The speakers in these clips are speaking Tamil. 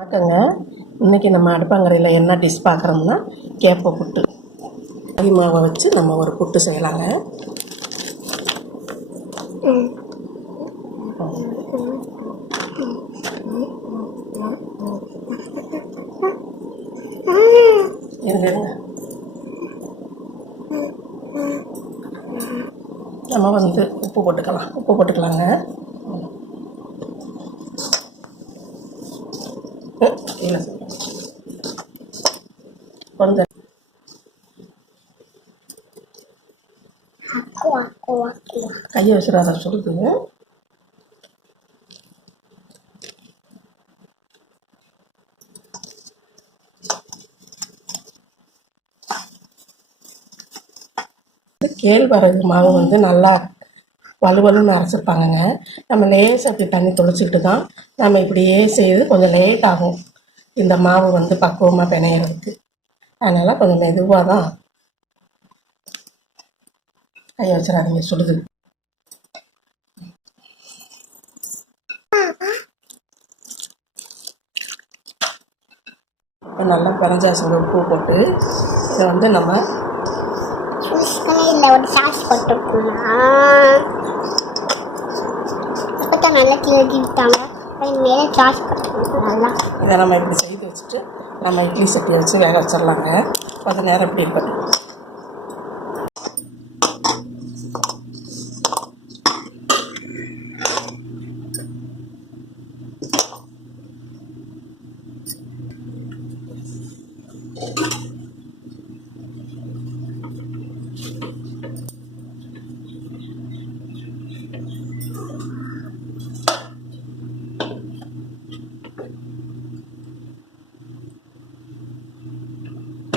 வணக்கங்க இன்னைக்கு நம்ம அடுப்பாங்கரையில் என்ன டிஷ் பார்க்குறோம்னா கேப்பை புட்டு. அரி மாவை வச்சு நம்ம ஒரு புட்டு செய்யலாங்க. இருங்க. நம்ம வந்து உப்பு போட்டுக்கலாம். உப்பு போட்டுக்கலாங்க. ம், கீழே கொஞ்சம் கையை வச்சுடாத சொல்லுது கேழ்வரகு மாவு வந்து நல்லா வலுவலுன்னு அரைச்சிருப்பாங்கங்க. நம்ம லேசாக இப்படி தண்ணி தொளிச்சிக்கிட்டு தான் நம்ம இப்படியே செய்து கொஞ்சம் லேட் ஆகும். இந்த மாவு வந்து பக்குவமாக பிணையிறதுக்கு. அதனால் கொஞ்சம் மெதுவாக தான் கையை வச்சிடாதீங்க சொல்லுது இப்போ நல்லா பிறஞ்சாசுங்க உப்பு போட்டு இதை வந்து நம்ம அதில் ஒரு சாஸ் போட்டுருக்குமா? இப்போ நல்லா கிளறிட்டாங்க மேலே சாஸ் போட்டுருக்கோம். இதை நம்ம இப்படி செய்து வச்சுட்டு நம்ம இட்லி சட்டியை வச்சு வேக வச்சிடலாங்க. கொஞ்சம் நேரம் இப்படி இருக்கும்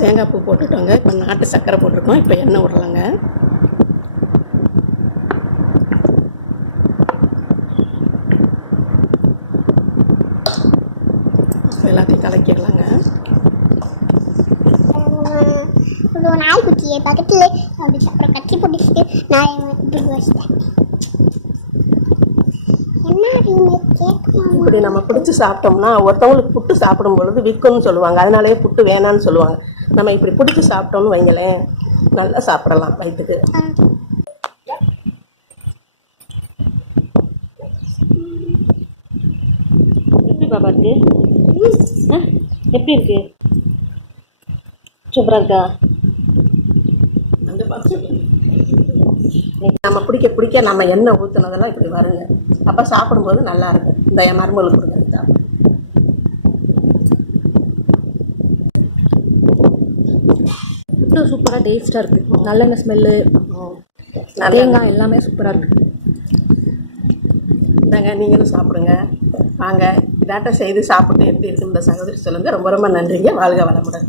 தேங்காய் பூ போட்டுட்டோங்க. இப்போ நாட்டு சர்க்கரை போட்டிருக்கோம். இப்போ எண்ணெய் விடலாங்க எல்லாத்தையும் கலக்கிடலாங்க. ஒரு நாய்க்குட்டியை பக்கத்தில் அப்படி அப்புறம் கட்டி பிடிச்சிட்டு நான் இப்படி வச்சிட்டேன். இப்படி நம்ம பிடிச்சி சாப்பிட்டோம்னா ஒருத்தவங்களுக்கு புட்டு சாப்பிடும் பொழுது விற்கும்னு சொல்லுவாங்க. அதனாலேயே புட்டு வேணான்னு சொல்லுவாங்க. நம்ம இப்படி பிடிச்சி சாப்பிட்டோம்னு வைங்களேன் நல்லா சாப்பிடலாம் வயிற்றுக்கு எப்படி பாப்பா இருக்கு? எப்படி இருக்கு? சூப்பராக இருக்கா? நம்ம பிடிக்க பிடிக்க நம்ம எண்ணெய் ஊற்றுனதெல்லாம் இப்படி வருங்க. அப்போ சாப்பிடும்போது நல்லா இருக்கும் இந்த என் மருமகளுக்கு கொடுக்குறது தான் சூப்பராக டேஸ்ட்டாக இருக்குது நல்லெண்ணெய் ஸ்மெல்லு தேங்காய் எல்லாமே சூப்பராக இருக்குது இந்தாங்க நீங்களும் சாப்பிடுங்க. வாங்க இதாட்டம் செய்து சாப்பிட்டு எப்படி இருக்குன்னு இந்த சகோதரி சொல்லுங்கள் ரொம்ப ரொம்ப நன்றிங்க. வாழ்க வளமுடன்.